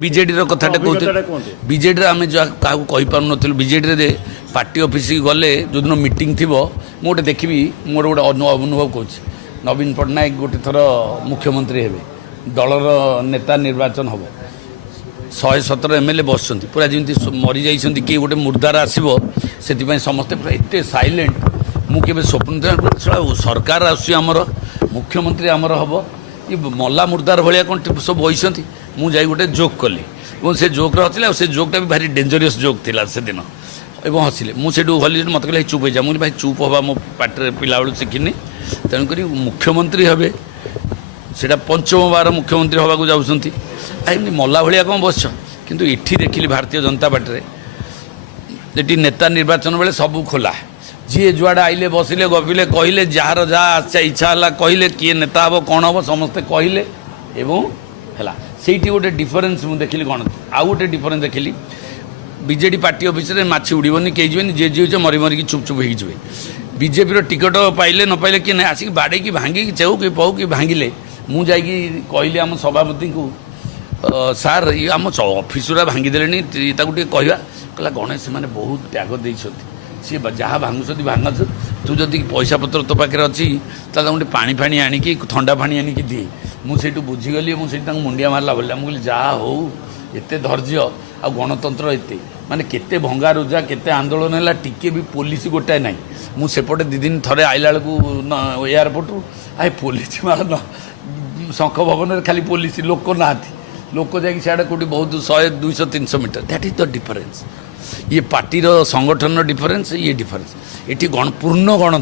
विजेडी कथाटा कहते विजेडी आम क्या कहीपर नु विजेडी पार्टी ऑफिस गले जो दिन मीटिंग थी मुझे देखी मोर गोटे अनुभव कौच नवीन पट्टनायक गोटे थर मुख्यमंत्री हे दलर नेता निर्वाचन हम 117 एमएलए बस पूरा जमी मरी जाइए किए गोटे मुर्दार आसो से समस्ते पूरा एत साइलेंट मुझे स्वप्न सरकार आमर मुख्यमंत्री आमर हम ये मल्ला मुर्दार भाया कौन सब बही मुझे गोटे जोक कली और से जोक्रे हसिले से जोकटा भी भारी डेंजरियस जोक थिला से दिन और हसिले मुझे गली मत कहले चुप हो जा मुझे भाई चुप हवा मो पाटे पिला बेलू शिखिनी तेणुक मुख्यमंत्री हे से पंचम बार मुख्यमंत्री हवा को जाऊँच मल्ला भाया कौन बस किंतु इठी देखिली भारतीय जनता पार्टी ये नेता निर्वाचन बेले सब खोला जी जुआड़े आइले बसिले गपिले कहले जार जहाँ इच्छा है कहले किए नेता हम कौन हम समस्ते कहले है से गोटे डिफरेन्स मुझे देखिली कौन आउ गोटे डिफरेन्स देखिली बीजेडी पार्टी ऑफिस में माछी उड़बनी कहीं जीवन जे जी मरी मरिकी चुप चुप हो बीजेपी टिकट पाइले न पाइले कि आसिक बाड़े कि भांगी चेऊ कि पौ कि भांगिले मुझे कहली आम सभापति को सार ये आम ऑफिस भांगीदे कहला गणेश मैंने बहुत त्याग देते सी जहाँ भांगुच्च भांग तू जदि पैसा पत्र तो पाखे अच्छी गोटे पानी फाणी आणिकी ठंडा पानी आणिकी दिए मुझे बुझीगली मुझे मुंडिया मारला बोलिया मुझे जहाँ हो एत धैर्य आ गणतंत्र एत माने केते भंगा रुजा केते आंदोलन है टिके भी पुलिस गोटाए ना मुझेपटे 2 दिन थे आइला बेलू एयरपोर्ट आए पुलिस मार शंख भवन में खाली पुलिस लोक ना लोक जाकि सियाड़े कौटी बहुत 100 200 300 meter that is the difference ये पार्टी संगठन डिफरेन्स ये डिफरेन्स ये पूर्ण गण